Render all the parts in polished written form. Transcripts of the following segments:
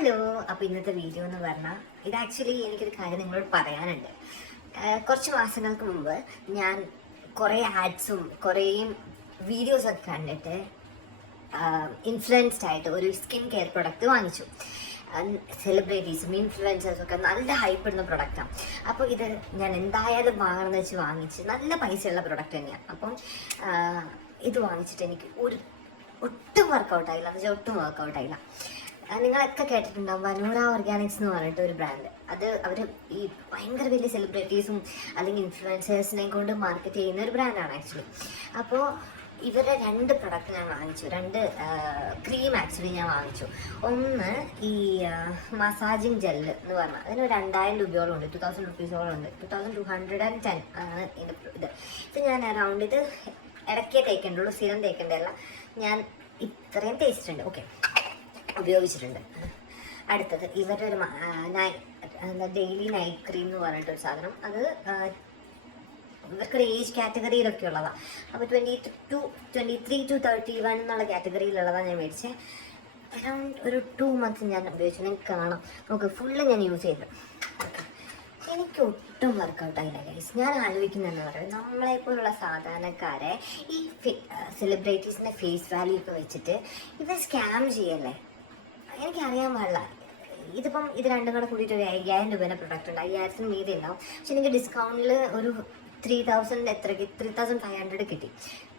Hello. അപ്പോൾ ഇന്നത്തെ video എന്ന് പറഞ്ഞാൽ ഇത് ആക്ച്വലി എനിക്കൊരു കാര്യം നിങ്ങളോട് പറയാനുണ്ട്. കുറച്ച് മാസങ്ങൾക്ക് മുമ്പ് ഞാൻ കുറേ ആഡ്സും കുറേ വീഡിയോസൊക്കെ കണ്ടിട്ട് ഇൻഫ്ലുവൻസ്ഡ് ആയിട്ട് ഒരു സ്കിൻ കെയർ പ്രൊഡക്റ്റ് വാങ്ങിച്ചു. സെലിബ്രിറ്റീസും ഇൻഫ്ലുവൻസേഴ്സും ഒക്കെ നല്ല ഹൈപ്പ് ഇടുന്ന പ്രൊഡക്റ്റാണ്. അപ്പോൾ ഇത് ഞാൻ എന്തായാലും വാങ്ങണമെന്ന് വെച്ച് വാങ്ങിച്ച് നല്ല പൈസയുള്ള പ്രൊഡക്റ്റ് തന്നെയാണ്. അപ്പം ഇത് വാങ്ങിച്ചിട്ട് എനിക്ക് ഒട്ടും വർക്കൗട്ടായില്ല, എന്ന് വെച്ചാൽ ഒട്ടും വർക്കൗട്ടായില്ല. നിങ്ങളൊക്കെ കേട്ടിട്ടുണ്ടാവും വനൂറ ഓർഗാനിക്സ് എന്ന് പറഞ്ഞിട്ട് ഒരു ബ്രാൻഡ്. അത് അവർ ഈ ഭയങ്കര വലിയ സെലിബ്രിറ്റീസും അല്ലെങ്കിൽ ഇൻഫ്ലുവൻസേഴ്സിനെയും കൊണ്ട് മാർക്കറ്റ് ചെയ്യുന്ന ഒരു ബ്രാൻഡാണ് ആക്ച്വലി. അപ്പോൾ ഇവരുടെ 2 പ്രൊഡക്റ്റ് ഞാൻ വാങ്ങിച്ചു, 2 ക്രീം ആക്ച്വലി ഞാൻ വാങ്ങിച്ചു. ഒന്ന് ഈ മസാജിങ് ജെല്ല് എന്ന് പറഞ്ഞാൽ അതിന് 2000 രൂപയോളം ഉണ്ട്, 2000 റുപ്പീസോളം ഉണ്ട്, 2210 ആണ് ഇതിൻ്റെ ഇത് ഞാൻ അറൗണ്ട് ഇത് ഇടയ്ക്കേ തേക്കേണ്ടുള്ളൂ, സ്ഥിരം തേക്കേണ്ടതല്ല. ഞാൻ ഇത്രയും തേച്ചിട്ടുണ്ട്, ഓക്കെ, ഉപയോഗിച്ചിട്ടുണ്ട്. അടുത്തത് ഇവരുടെ ഒരു ഡെയിലി നൈറ്റ് ക്രീം എന്ന് പറഞ്ഞിട്ടൊരു സാധനം. അത് ഇവർക്കൊരു ഏജ് കാറ്റഗറിയിലൊക്കെ ഉള്ളതാണ്. അപ്പോൾ 23 to 31 എന്നുള്ള കാറ്റഗറിയിലുള്ളതാണ് ഞാൻ മേടിച്ചത്. അറൗണ്ട് ഒരു 2 months ഞാൻ ഉപയോഗിച്ചു. നിങ്ങൾക്ക് കാണാം, നമുക്ക് ഫുള്ള് ഞാൻ യൂസ് ചെയ്തു. എനിക്ക് ഒട്ടും വർക്കൗട്ടായില്ല ഗൈസ്. ഞാൻ ആലോചിക്കുന്നതെന്ന് പറയുന്നത് നമ്മളെപ്പോലുള്ള സാധാരണക്കാരെ ഈ സെലിബ്രിറ്റീസിൻ്റെ ഫേസ് വാല്യൂ ഒക്കെ വെച്ചിട്ട് ഇവർ സ്കാം ചെയ്യല്ലേ, എനിക്കറിയാൻ പാടില്ല. ഇതിപ്പം ഇത് രണ്ടും കൂടെ കൂടിയിട്ട് ഒരു 5000 രൂപേൻ്റെ പ്രൊഡക്റ്റ് ഉണ്ട്, 5000 മീതെ ഉണ്ടാവും. പക്ഷെ എനിക്ക് ഡിസ്കൗണ്ടിൽ ഒരു 3000 എത്രയ്ക്ക് 3500 കിട്ടി.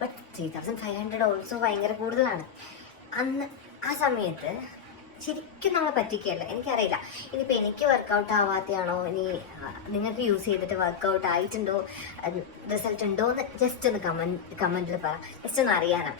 ബട്ട് 3500 ഓൾസോ ഭയങ്കര കൂടുതലാണ്. അന്ന് ആ സമയത്ത് ശരിക്കും നമ്മളെ പറ്റിക്കുകയല്ല. എനിക്കറിയില്ല ഇനിയിപ്പോൾ എനിക്ക് വർക്കൗട്ട് ആവാത്തതാണോ, ഇനി നിങ്ങൾക്ക് യൂസ് ചെയ്തിട്ട് വർക്കൗട്ട് ആയിട്ടുണ്ടോ, റിസൾട്ട് ഉണ്ടോ എന്ന് ജസ്റ്റ് ഒന്ന് കമൻറ്റിൽ പറ, ജസ്റ്റ് ഒന്ന് അറിയാനാണ്.